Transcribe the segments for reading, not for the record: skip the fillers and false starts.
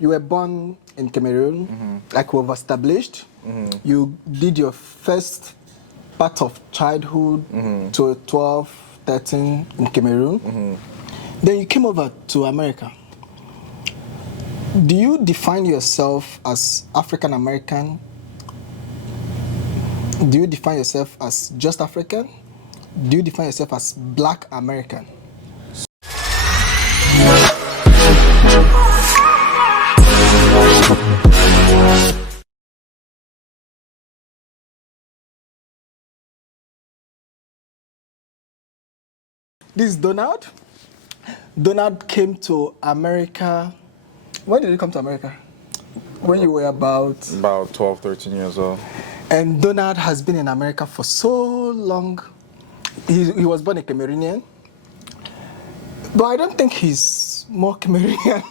you were born in Cameroon, like we've established. You did your first part of childhood to 12, 13 in Cameroon. Then you came over to America. Do you define yourself as African American? Do you define yourself as just African? Do you define yourself as Black American? This is Donald. Donald came to America. When did you come to America? When you were about 12, 13 years old. And Donald has been in America for so long. He was born a Cameroonian. But I don't think he's more Cameroonian.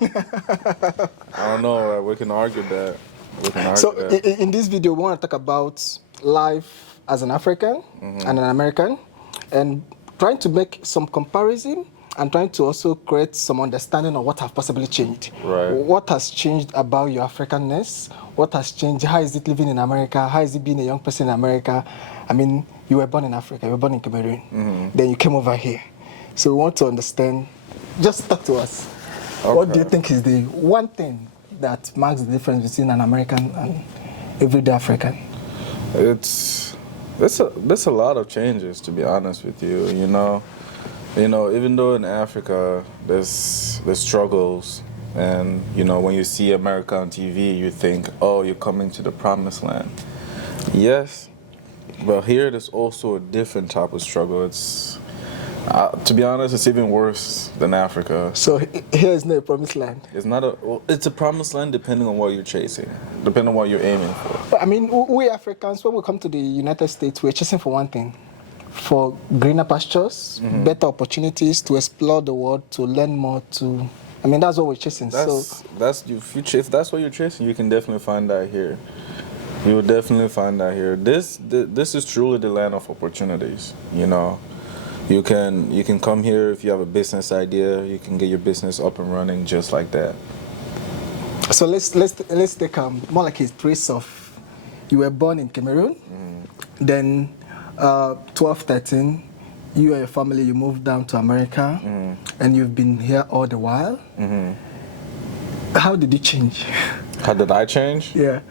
I don't know. We can argue that. In this video, we want to talk about life as an African and an American, and trying to make some comparison and trying to also create some understanding of what have possibly changed. Right. What has changed about your Africanness? What has changed? How is it living in America? How is it being a young person in America? I mean, you were born in Africa, you were born in Cameroon. Then you came over here. So we want to understand. Just talk to us. Okay. What do you think is the one thing that marks the difference between an American and everyday African? There's a lot of changes, to be honest with you. You know, even though in Africa there's struggles, and when you see America on TV, you think, oh, you're coming to the promised land. Yes, but here there's also a different type of struggle. It's to be honest, it's even worse than Africa. So here is not a promised land. It's a promised land depending on what you're chasing, depending on what you're aiming for. But I mean, we Africans, when we come to the United States, we're chasing for one thing: for greener pastures, better opportunities to explore the world, to learn more. I mean, that's what we're chasing. That's what you're chasing. You can definitely find that here. You will definitely find that here. This is truly the land of opportunities. You can come here if you have a business idea. You can get your business up and running just like that. So let's take more like a trace of, you were born in Cameroon, then 12, 13, you and your family, you moved down to America, and you've been here all the while. How did you change? How did I change? Yeah.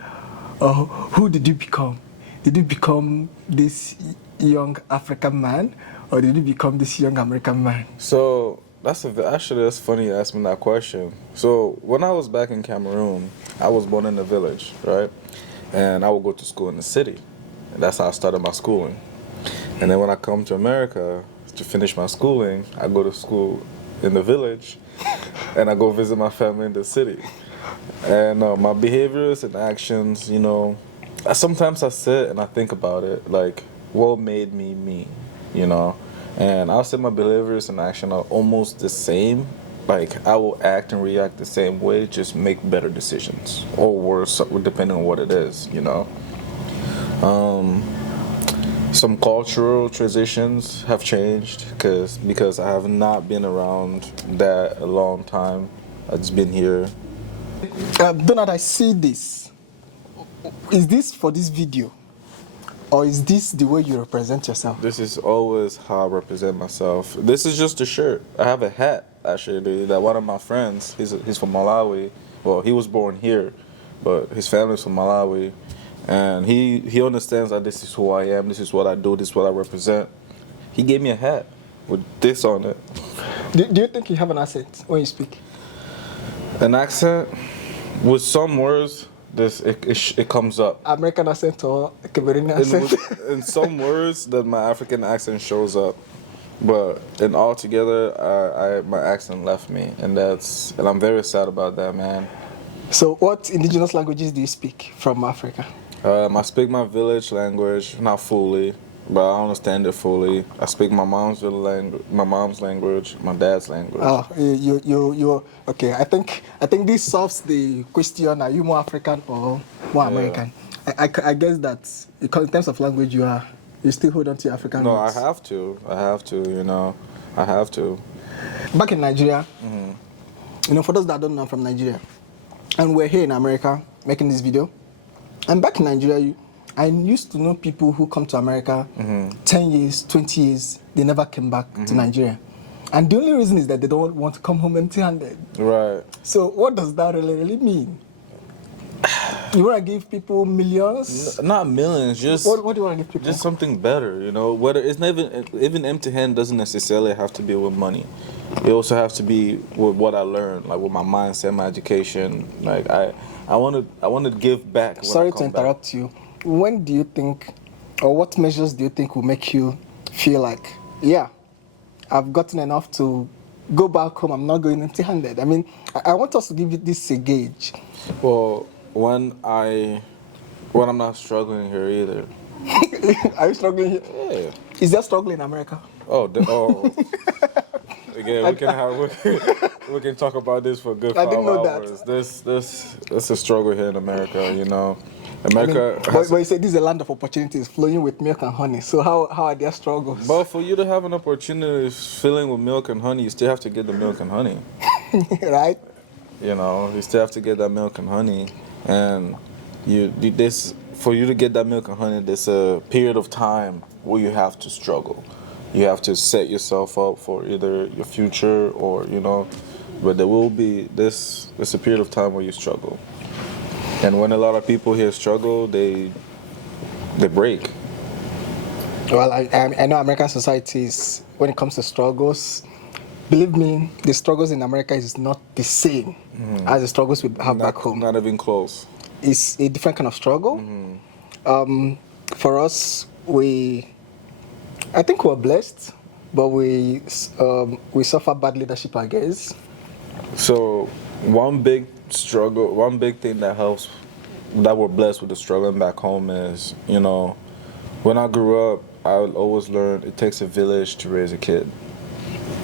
Who did you become? Did you become this young African man, or did you become this young American man? So that's funny you asked me that question. So when I was back in Cameroon, I was born in a village, right? And I would go to school in the city. And that's how I started my schooling. And then when I come to America to finish my schooling, I go to school in the village, and I go visit my family in the city. And my behaviors and actions, sometimes I sit and I think about it, like, what made me me, And I'll say my behaviors and action are almost the same. Like, I will act and react the same way, just make better decisions, or worse, depending on what it is, Some cultural transitions have changed because I have not been around that a long time. I've just been here. Donald, I see this. Is this for this video? Or is this the way you represent yourself? This is always how I represent myself. This is just a shirt. I have a hat, actually, that one of my friends, he's from Malawi. Well, he was born here, but his family's from Malawi. And he understands that this is who I am, this is what I do, this is what I represent. He gave me a hat with this on it. Do you think you have an accent when you speak? An accent? With some words, it comes up. American accent or Cameroonian accent? In some words, that my African accent shows up. But in altogether, my accent left me. And I'm very sad about that, man. So what indigenous languages do you speak from Africa? I speak my village language, not fully, but I understand it fully. I speak my mom's language, my dad's language. Oh, you okay. I think this solves the question: are you more African or more American? I guess that because in terms of language, you still hold on to your African No, roots. I have to. I have to. Back in Nigeria, for those that don't know, I'm from Nigeria. and we're here in America making this video. And back in Nigeria, I used to know people who come to America 10 years, 20 years, they never came back to Nigeria. And the only reason is that they don't want to come home empty-handed. Right. So what does that really mean? You want to give people millions? Not millions, just What do you want to give people? just something better, you know. Whether it's not even empty hand doesn't necessarily have to be with money. It also has to be with what I learned, like with my mindset, my education. Like I want to give back. When Sorry I to come interrupt you. When do you think, or what measures do you think will make you feel like, yeah, I've gotten enough to go back home, I'm not going empty-handed? I mean, I want us to give this a gauge. Well, when I'm not struggling here either. Are you struggling here? Yeah. Is there struggle in America? Again, we can talk about this for a good 5 I didn't know hours. that. This a struggle here in America, you know. America but you say this is a land of opportunities flowing with milk and honey. So how are their struggles? But for you to have an opportunity filling with milk and honey, you still have to get the milk and honey. Right? You know, you still have to get that milk and honey, and for you to get that milk and honey, there's a period of time where you have to struggle. You have to set yourself up for either your future or, you know, but there will be there's a period of time where you struggle. And when a lot of people here struggle, they break. Well, I know American society is, when it comes to struggles, believe me, the struggles in America is not the same as the struggles we have back home. Not even close. It's a different kind of struggle. For us, I think we're blessed, but we suffer bad leadership, I guess. So one big thing that helps, that we're blessed with the struggling back home is, you know, when I grew up, I would always learn it takes a village to raise a kid.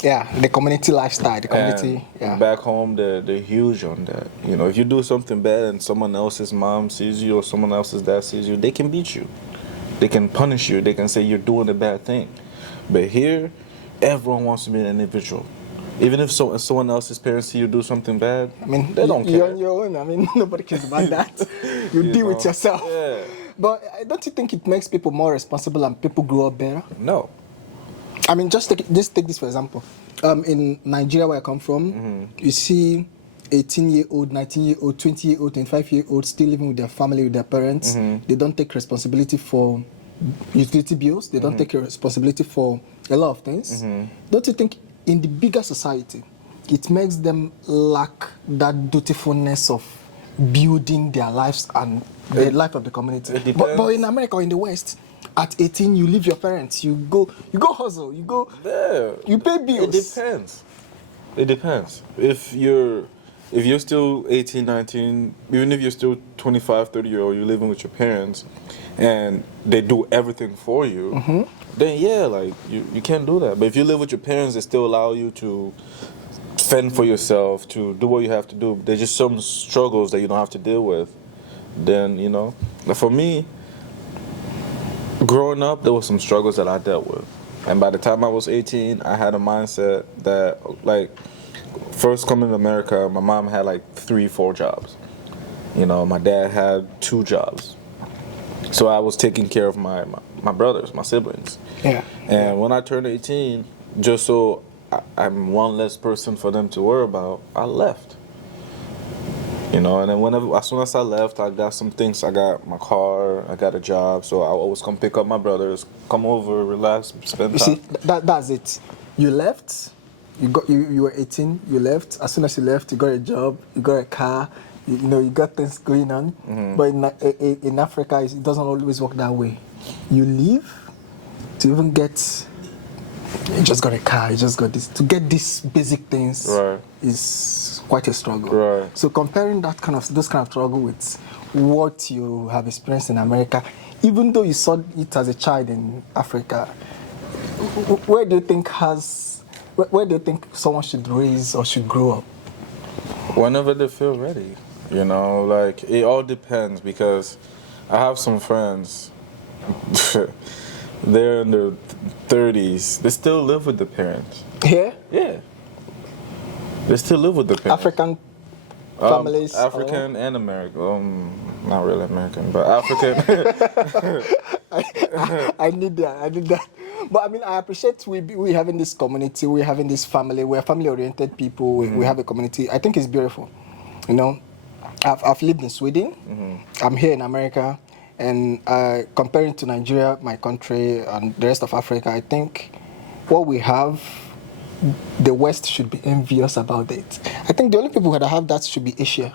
Yeah, the community lifestyle, the community. And yeah. Back home, they're huge on that. You know, if you do something bad and someone else's mom sees you or someone else's dad sees you, they can beat you. They can punish you. They can say you're doing a bad thing. But here, everyone wants to be an individual. Even if someone else's parents see you do something bad, I mean, they don't care. You're on your own. I mean, nobody cares about that. You deal with yourself. Yeah. But don't you think it makes people more responsible and people grow up better? No. I mean, just take this for example. In Nigeria, where I come from, you see 18-year-old, 19-year-old, 20-year-old, 25-year-old still living with their family, with their parents. They don't take responsibility for utility bills. They don't take responsibility for a lot of things. Don't you think in the bigger society, it makes them lack that dutifulness of building their lives and the life of the community? But in America or in the West, at 18, you leave your parents, you go hustle, you pay bills. It depends. If you're still 18, 19, even if you're still 25, 30-year-old, you're living with your parents and they do everything for you, then yeah, like you can't do that. But if you live with your parents, they still allow you to fend for yourself, to do what you have to do. There's just some struggles that you don't have to deal with. Then, you know, for me, growing up, there were some struggles that I dealt with. And by the time I was 18, I had a mindset that, like, first coming to America, my mom had like 3-4 jobs. You know, my dad had 2 jobs. So I was taking care of my brothers, my siblings. Yeah. And when I turned 18, just so I'm one less person for them to worry about, I left. You know, and then as soon as I left, I got some things. I got my car, I got a job, so I always come pick up my brothers, come over, relax, spend time. You see, that's it. You left, you were 18, you left. As soon as you left, you got a job, you got a car, you know, you got things going on. But in Africa, it doesn't always work that way. You leave to even get, you just got a car, you just got this. To get these basic things is quite a struggle. Right. So comparing those kind of struggle with what you have experienced in America, even though you saw it as a child in Africa, where do you think someone should raise or should grow up? Whenever they feel ready, you know, like it all depends, because I have some friends, they're in their 30s, they still live with the parents. Here? Yeah. They still live with the parents. African families? African and American. Not really American, but African. I need that. I need that. But I mean, I appreciate we having this community, we having this family. We're family-oriented people. We have a community. I think it's beautiful. You know, I've lived in Sweden. I'm here in America, and comparing to Nigeria, my country, and the rest of Africa, I think what we have, the West should be envious about it. I think the only people that have that should be Asia.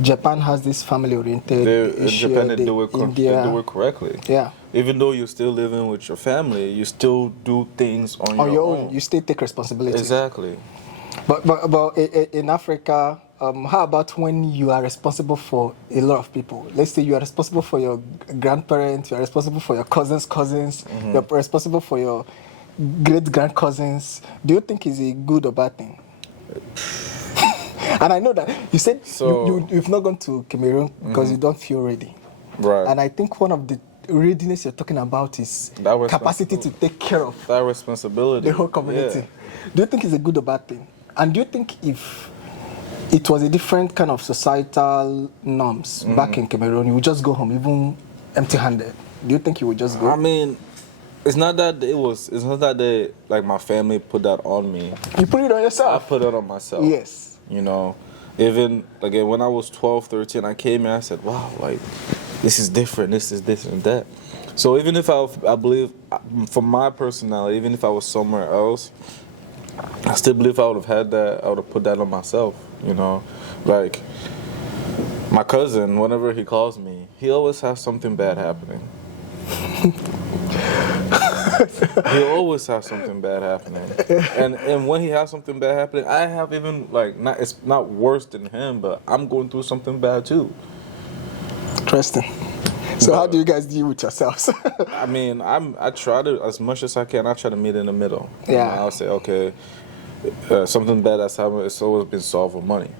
Japan has this family-oriented. Asia, Japan, they do it correctly. Yeah. Even though you're still living with your family, you still do things on your own. You still take responsibility. Exactly. But in Africa, how about when you are responsible for a lot of people? Let's say you are responsible for your grandparents, you are responsible for your cousins, you're responsible for your great-grandcousins. Do you think it's a good or bad thing? And I know that you said you've not gone to Cameroon because you don't feel ready. Right. And I think one of the readiness you're talking about is capacity to take care of that responsibility, the whole community. Yeah. Do you think it's a good or bad thing? And do you think if it was a different kind of societal norms back in Cameroon, you would just go home even empty-handed? Do you think you would just go? I mean, it's not that they, like, my family put that on me. You put it on yourself? I put it on myself. Yes. You know, even, again, when I was 12, 13, I came here, I said, wow, like, this is different, this is this and that. So even if I believe, for my personality, even if I was somewhere else, I still believe I would have had that, I would have put that on myself, you know. Like, my cousin, whenever he calls me, he always has something bad happening. He always has something bad happening, and when he has something bad happening, I have even, like, it's not worse than him, but I'm going through something bad too. Interesting. So how do you guys deal with yourselves? I mean, I try to, as much as I can, I try to meet in the middle. Yeah. You know, I'll say, okay, something bad that's happened. It's always been solved with money.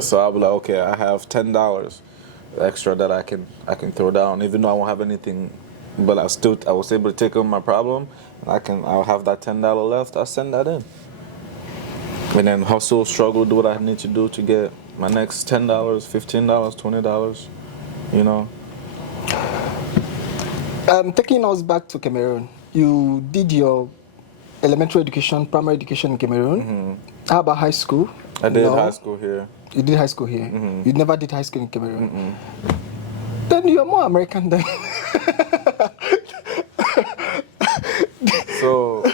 So I'll be like, okay, I have $10 extra that I can throw down, even though I won't have anything. But I was able to take on my problem. I'll have that $10 left. I'll send that in, and then hustle, struggle, do what I need to do to get my next $10, $15, $20. You know. Taking us back to Cameroon, you did your elementary education, primary education in Cameroon. How about high school? I did high school here. You did high school here. You never did high school in Cameroon. Then you're more American than. So,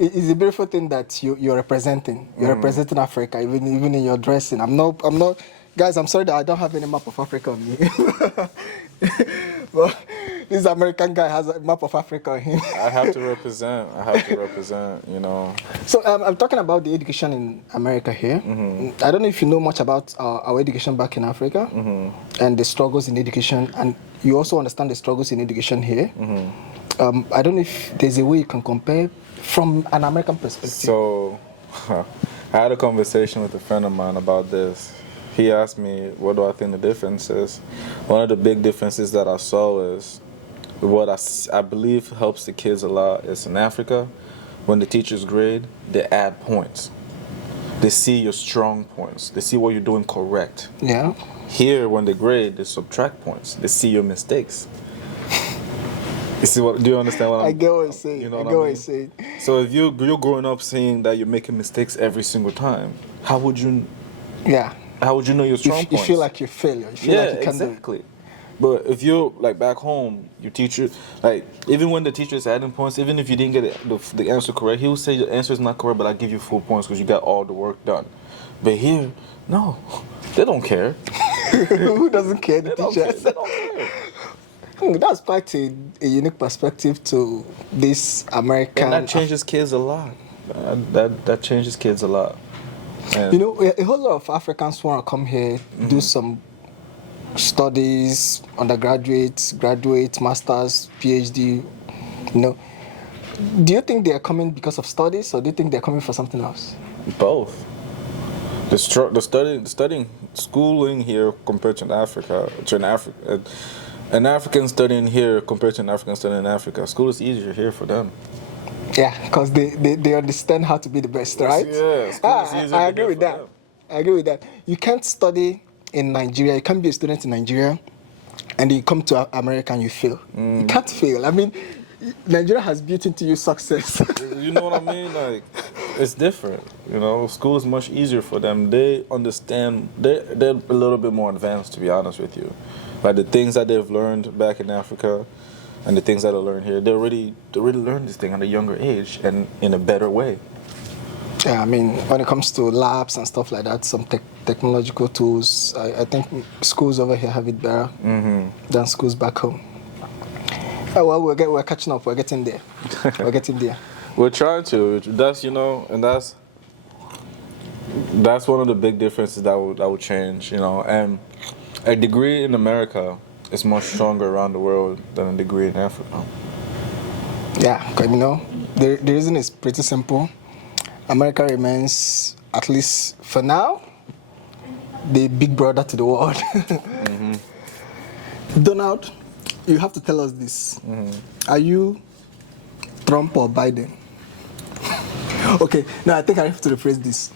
it's a beautiful thing that you're representing. You're representing Africa, even in your dressing. I'm not. Guys, I'm sorry that I don't have any map of Africa on me. But this American guy has a map of Africa on him. I have to represent. You know. So I'm talking about the education in America here. I don't know if you know much about our education back in Africa and the struggles in education, and you also understand the struggles in education here. I don't know if there's a way you can compare from an American perspective. So, I had a conversation with a friend of mine about this. He asked me, what do I think the difference is? One of the big differences that I saw is what I believe helps the kids a lot is in Africa, when the teachers grade, they add points. They see your strong points. They see what you're doing correct. Yeah. Here, when they grade, they subtract points. They see your mistakes. You see what? Do you understand what I get what you're saying. You know I what get I what mean? you're saying. So if you're growing up seeing that you're making mistakes every single time, how would you? Yeah. How would you know your strong points? You feel like you fail. You feel like you can't exactly. Do it. But if you're, like, back home, your teacher, like, even when the teacher is adding points, even if you didn't get the answer correct, he will say your answer is not correct, but I'll give you full points because you got all the work done. But here, no, they don't care. Who doesn't care? The teachers. They don't care. That's quite a unique perspective to this American. And that changes kids a lot. That changes kids a lot. And you know, a whole lot of Africans want to come here, do some studies, undergraduate, graduate, masters, PhD. You know, do you think they are coming because of studies, or do you think they're coming for something else? both. The studying schooling here compared to an African studying here compared to an African studying in Africa, school is easier here for them. Yeah, because they understand how to be the best, right? Yeah, school is easier I agree with that. I agree with that. You can't study in Nigeria. You can't be a student in Nigeria, and you come to America and you fail. You can't fail. I mean, Nigeria has built into you success. You know what I mean? Like, it's different. You know, school is much easier for them. They understand. They're a little bit more advanced, to be honest with you. Like the things that they've learned back in Africa, and the things that I learned here, they already learned this thing at a younger age and in a better way. Yeah, I mean, when it comes to labs and stuff like that, some technological tools, I think schools over here have it better than schools back home. Oh, well, we're catching up. We're getting there. We're getting there. We're trying to. That's, you know, and that's one of the big differences that would change, you know. And a degree in America is much stronger around the world than a degree in Africa. Yeah, you know, the reason is pretty simple. America remains, at least for now, the big brother to the world. Donald, you have to tell us this. Are you Trump or Biden? Okay, now I think I have to rephrase this.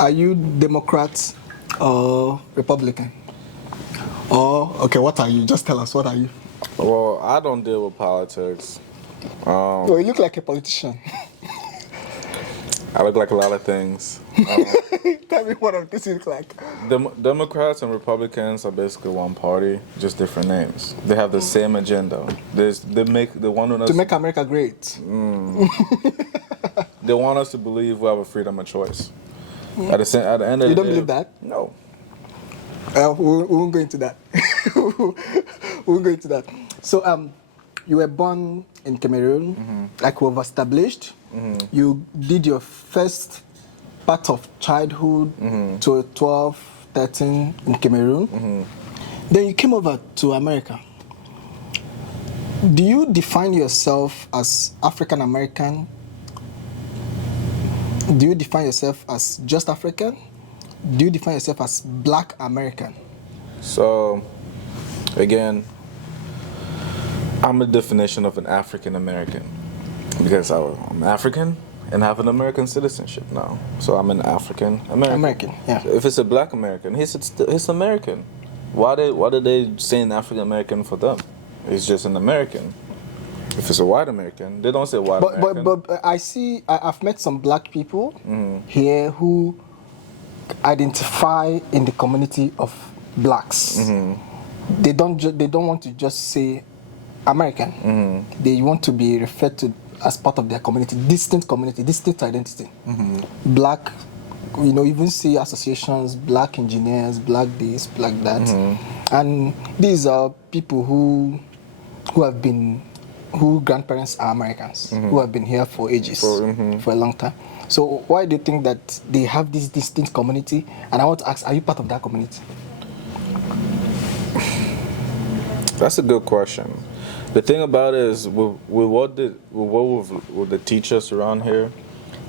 Are you Democrat or Republican? Or, okay, what are you? Just tell us, what are you? Well, I don't deal with politics. Oh, you look like a politician. I look like a lot of things. Tell me what of this you look like. Democrats and Republicans are basically one party, just different names. They have the same agenda. They want us to make America great. They want us to believe we have a freedom of choice. At the end of the day, you don't believe that? No. We won't go into that. We won't go into that. So, you were born in Cameroon, like we've established. You did your first part of childhood to 12, 13 in Cameroon. Then you came over to America. Do you define yourself as African American? Do you define yourself as just African? Do you define yourself as Black American? So, again, I'm a definition of an African American because I'm African and have an American citizenship now. So I'm an African American. American, yeah. If it's a Black American, he's American. Why did they say an African American for them? It's just an American. If it's a white American, they don't say white American. But I've met some Black people here who identify in the community of Blacks. They don't want to just say American. They want to be referred to as part of their community, distinct identity. Black, you know, even see associations, Black engineers, Black this, Black that. And these are people who grandparents are Americans, who have been here for ages, for a long time. So why do you think that they have this distinct community? And I want to ask, are you part of that community? That's a good question. The thing about it is, with the teachers around here,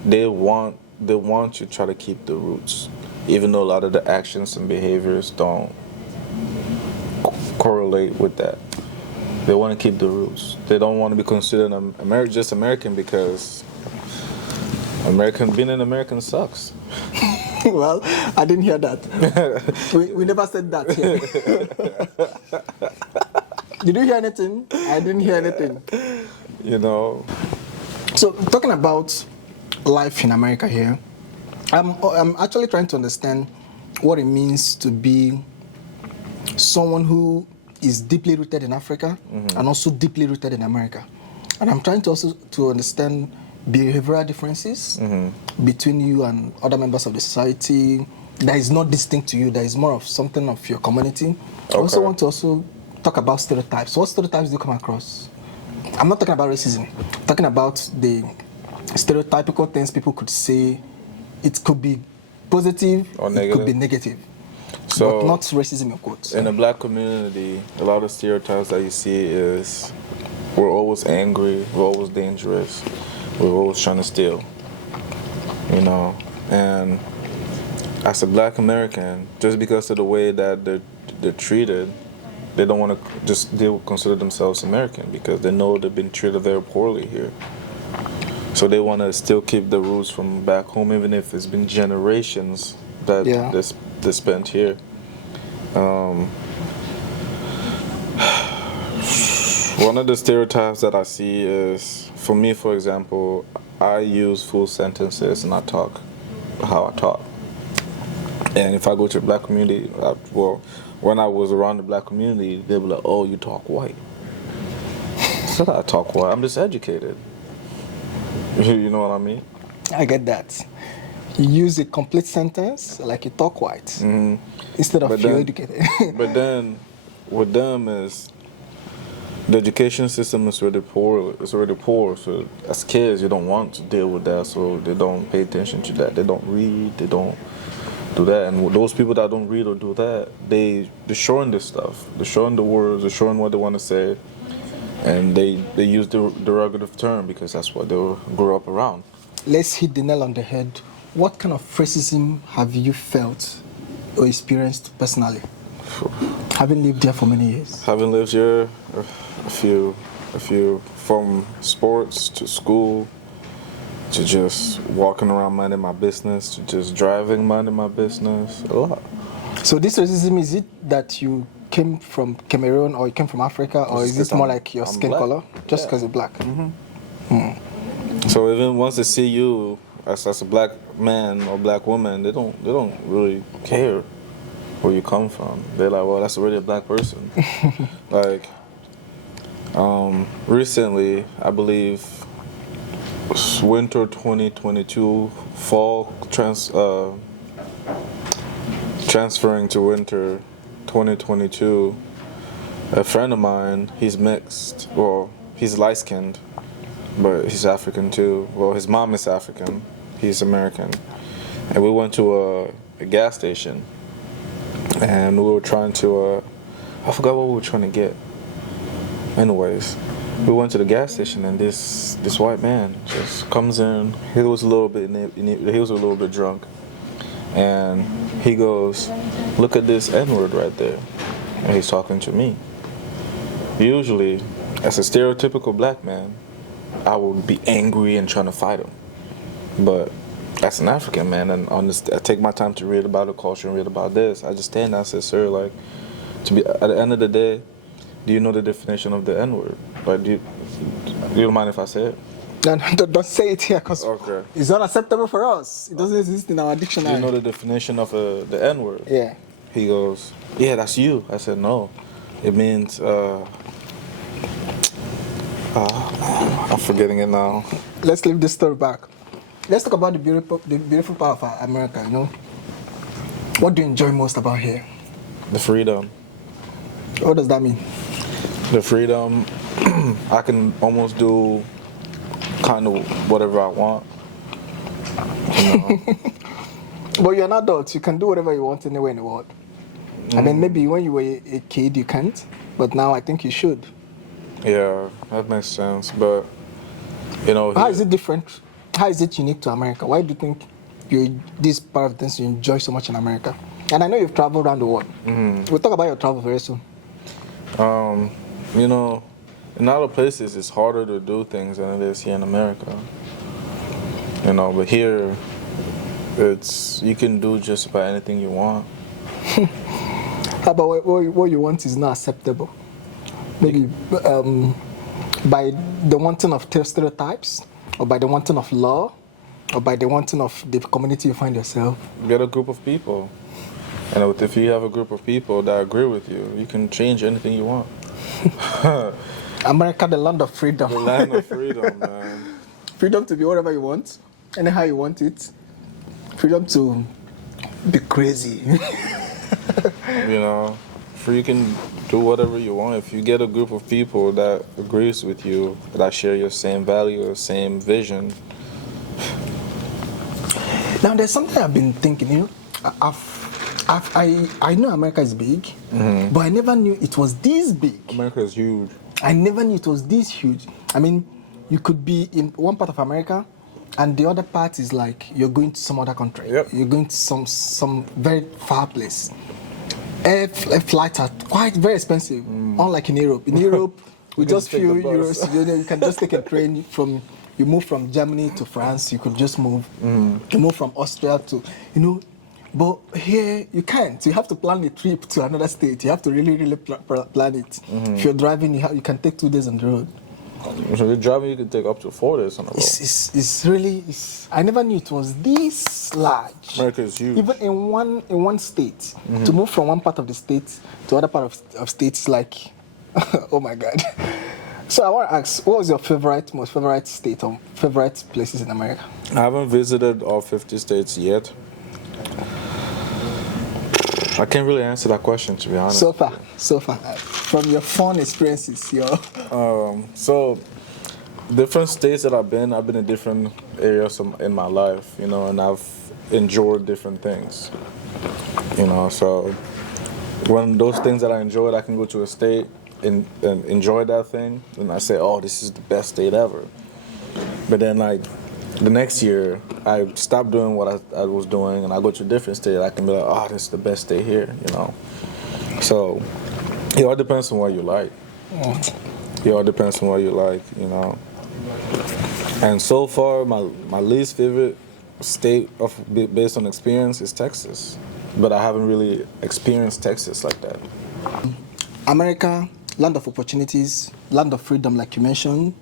they want you to try to keep the roots, even though a lot of the actions and behaviors don't correlate with that. They want to keep the roots. They don't want to be considered just American because being an American sucks. Well, I didn't hear that. we never said that here. Did you hear anything? I didn't hear anything. You know. So, talking about life in America here, I'm actually trying to understand what it means to be someone who is deeply rooted in Africa and also deeply rooted in America. And I'm trying to also to understand behavioral differences between you and other members of the society that is not distinct to you, that is more of something of your community. I also want to also talk about stereotypes. What stereotypes do you come across? I'm not talking about racism. I'm talking about the stereotypical things people could say. It could be positive or negative. It could be negative. So, but not racism in quotes. In the Black community, a lot of stereotypes that you see is we're always angry, we're always dangerous, we're always trying to steal. You know, and as a Black American, just because of the way that they're treated, they don't want to they will consider themselves American because they know they've been treated very poorly here. So they want to still keep the roots from back home, even if it's been generations that Yeah. they spent here. One of the stereotypes that I see is, for me, for example, I use full sentences and I talk how I talk. And if I go to the black community, when I was around the black community, they were like, "Oh, you talk white." So I talk white. I'm just educated. You know what I mean? I get that. You use a complete sentence like you talk white instead of But you're then- educated. But then, with them is the education system is really poor. It's already poor. So as kids, you don't want to deal with that. So they don't pay attention to that. They don't read. They don't do that. And those people that don't read or do that, they're showing this stuff. They're showing the words. They're showing what they want to say, and they use the derogative term because that's what they grew up around. Let's hit the nail on the head. What kind of racism have you felt or experienced personally? Having lived there for many years. Having lived here, a few, from sports to school, to just walking around minding my business, to just driving minding my business, a lot. So this racism, is it that you came from Cameroon or you came from Africa, or Just is it 'cause more I'm- like your I'm skin black. color? Just Yeah. because you're black. So even once they see you as a black man or black woman, they don't really care where you come from. They're like, well, that's already a black person. Like, recently, I believe, winter 2022, fall transferring to winter 2022, a friend of mine, he's mixed. Well, he's light-skinned, but he's African too. Well, his mom is African, he's American. And we went to a gas station, and we were trying to, I forgot what we were trying to get. Anyways, we went to the gas station, and this white man just comes in. He was a little bit drunk, and he goes, "Look at this N-word right there," and he's talking to me. Usually, as a stereotypical black man, I would be angry and trying to fight him, but as an African man, and I take my time to read about the culture and read about this, I just stand there and say, "Sir, like, at the end of the day, do you know the definition of the N-word? Like, do you don't mind if I say it?" Don't say it here because Okay. it's not acceptable for us. It doesn't exist in our Do dictionary. you know the definition of the N-word? Yeah. He goes, "Yeah, that's you." I said, "No, it means I'm forgetting it now." Let's leave this story back. Let's talk about the beautiful part of America. You know, what do you enjoy most about here? The freedom. What does that mean? The freedom. I can almost do kind of whatever I want. You know? But you're an adult. You can do whatever you want anywhere in the world. I mean, maybe when you were a kid you can't, but now I think you should. Yeah, that makes sense. But you know, How is it different? How is it unique to America? Why do you think this part of things you enjoy so much in America? And I know you've traveled around the world. We'll talk about your travel very soon. you know, in other places it's harder to do things than it is here in America. You know, but here you can do just about anything you want. How about what you want is not acceptable? Maybe by the wanting of stereotypes, or by the wanting of law, or by the wanting of the community you find yourself. Get a group of people. And if you have a group of people that agree with you, you can change anything you want. America, the land of freedom. The land of freedom, man. Freedom to be whatever you want, anyhow you want it. Freedom to be crazy. You know, you can do whatever you want. If you get a group of people that agrees with you, that share your same value, same vision. Now, there's something I've been thinking, you know, I know America is big, but I never knew it was this big. America is huge. I never knew it was this huge. I mean, you could be in one part of America, and the other part is like you're going to some other country. Yep. You're going to some very far place. Air flights are quite very expensive, unlike in Europe. In Europe, with can just take few the bus. euros, you can just take a train from. You move from Germany to France. You could just move. You move from Austria to, you know. But here, you can't. You have to plan a trip to another state. You have to really, really plan it. If you're driving, you can take 2 days on the road. So you're driving, you can take up to 4 days on the road. It's really. I never knew it was this large. America is huge. Even in one state, to move from one part of the state to other part of state is like, oh my God. So I want to ask, what was your most favorite state or favorite places in America? I haven't visited all 50 states yet. I can't really answer that question, to be honest. So far, from your fun experiences, So different states that I've been in different areas in my life, and I've enjoyed different things, so when those things that I enjoyed, I can go to a state and enjoy that thing, and I say, oh, this is the best state ever. But then, like, the next year, I stop doing what I was doing, and I go to a different state. I can be like, oh, this is the best state here, So it all depends on what you like. It all depends on what you like, And so far, my least favorite state based on experience is Texas. But I haven't really experienced Texas like that. America, land of opportunities, land of freedom, like you mentioned.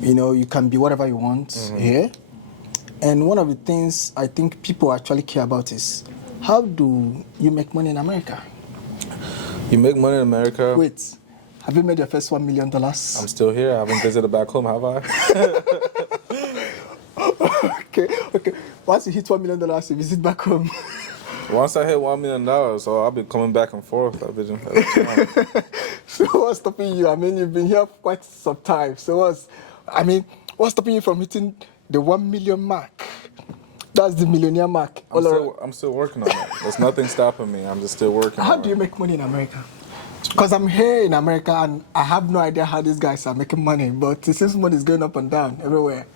You can be whatever you want here. And one of the things I think people actually care about is, how do you make money in America? You make money in America? Wait, have you made your first $1 million? I'm still here. I haven't visited back home, have I? Okay. Once you hit $1 million, you visit back home. Once I hit $1 million, so I'll be coming back and forth. So what's stopping you? I mean, you've been here for quite some time. So what's stopping you from hitting the 1 million mark? That's the millionaire mark. I'm still working on it. There's nothing stopping me. I'm just still working on it. How do you make money in America? Because I'm here in America and I have no idea how these guys are making money, but it seems money is going up and down everywhere.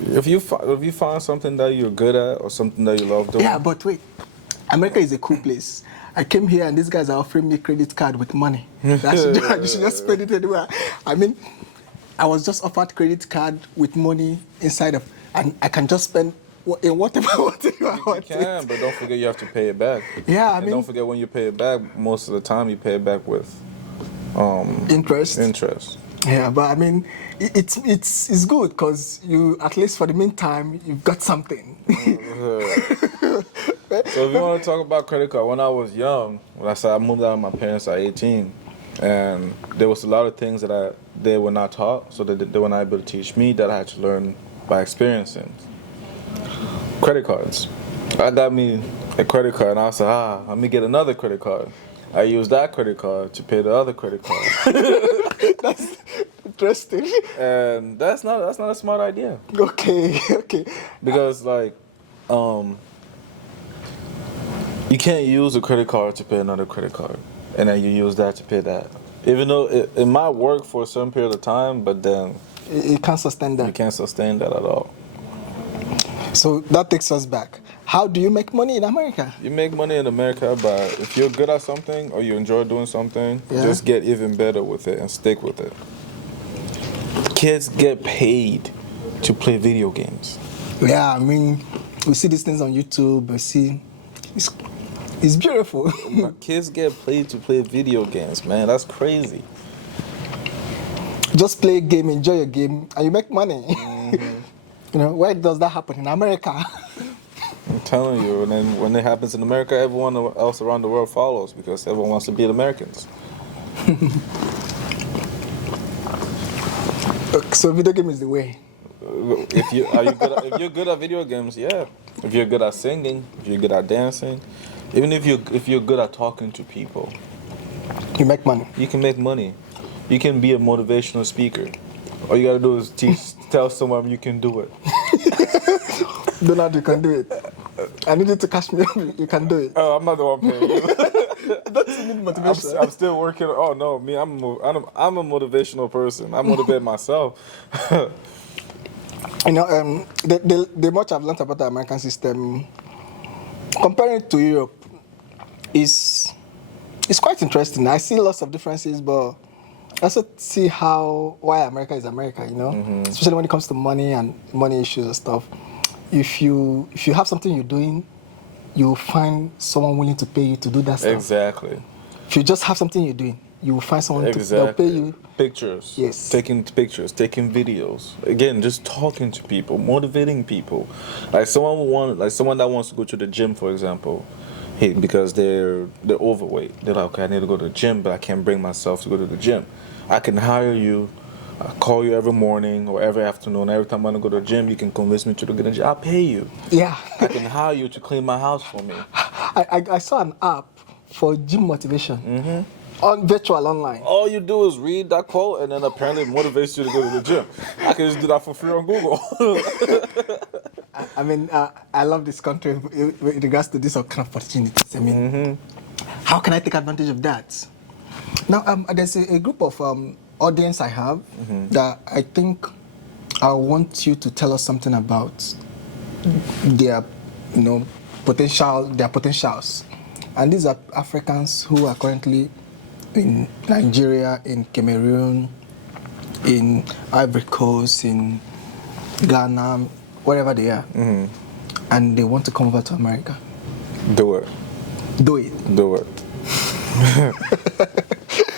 If you find something that you're good at or something that you love doing. Yeah, but wait. America is a cool place. I came here and these guys are offering me credit card with money. You should just spend it anywhere. I mean, I was just offered credit card with money inside of, and I can just spend in whatever I want. You can, but don't forget you have to pay it back. Yeah, don't forget when you pay it back, most of the time you pay it back with interest. Yeah, but I mean, it's good because you, at least for the meantime, you've got something. So if you want to talk about credit card, when I was young, I moved out of my parents at 18, and there was a lot of things that they were not taught, so they were not able to teach me, that I had to learn by experiencing. Credit cards. I got me a credit card, and I said, let me get another credit card. I used that credit card to pay the other credit card. That's interesting. And that's not a smart idea. Okay. Because you can't use a credit card to pay another credit card, and then you use that to pay that. Even though it might work for a certain period of time, but then it can't sustain that. You can't sustain that at all. So that takes us back. How do you make money in America? You make money in America by, if you're good at something or you enjoy doing something, just get even better with it and stick with it. Kids get paid to play video games. Yeah, I mean, we see these things on YouTube. We see, it's beautiful. Kids get paid to play video games, man. That's crazy. Just play a game, enjoy your game, and you make money. Mm-hmm. Where does that happen? In America? I'm telling you, and then when it happens in America, everyone else around the world follows because everyone wants to be Americans. So video game is the way. If you're good at video games, yeah. If you're good at singing, if you're good at dancing, even if you're good at talking to people, you make money. You can make money. You can be a motivational speaker. All you gotta do is tell someone you can do it. Donald, you can do it. I need you to catch me up. You can do it. Oh, I'm not the one paying you. That's need motivation. I'm still working. Oh no, me. I'm a motivational person. I motivate myself. The much I've learned about the American system, comparing it to Europe, is quite interesting. I see lots of differences, but I also see why America is America. Mm-hmm. Especially when it comes to money and money issues and stuff. If you have something you're doing, you'll find someone willing to pay you to do that stuff. Exactly. If you just have something you're doing, you will find someone they'll pay you. Pictures. Yes. Taking pictures, taking videos. Again, just talking to people, motivating people. Like someone that wants to go to the gym, for example. Hey, because they're overweight. They're like, okay, I need to go to the gym, but I can't bring myself to go to the gym. I can hire you. I call you every morning or every afternoon. Every time I want to go to the gym, you can convince me to go to the gym. I'll pay you. Yeah. I can hire you to clean my house for me. I saw an app for gym motivation. On virtual online. All you do is read that quote and then apparently it motivates you to go to the gym. I can just do that for free on Google. I mean, I love this country with regards to this kind of opportunities. I mean, how can I take advantage of that? Now, there's a group of audience I have that I think I want you to tell us something about their, potentials. And these are Africans who are currently in Nigeria, in Cameroon, in Ivory Coast, in Ghana, wherever they are, and they want to come over to America. Do it. Do it. Do it.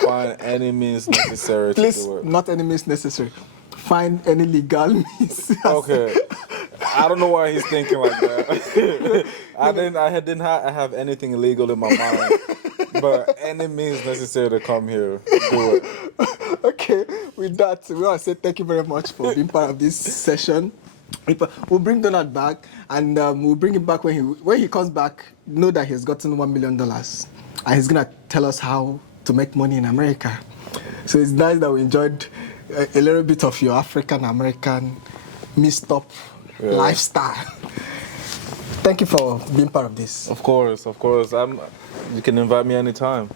Find any means necessary to Please, do it. not any means necessary. Find any legal means. Okay. I don't know why he's thinking like that. I didn't have anything illegal in my mind. But any means necessary to come here, do it. Okay, with that, we want to say thank you very much for being part of this session. We'll bring Donald back, and we'll bring him back when he comes back. Know that he's gotten $1 million, and he's gonna tell us how to make money in America. So it's nice that we enjoyed a little bit of your African American mixed up lifestyle. Thank you for being part of this. Of course. You can invite me anytime.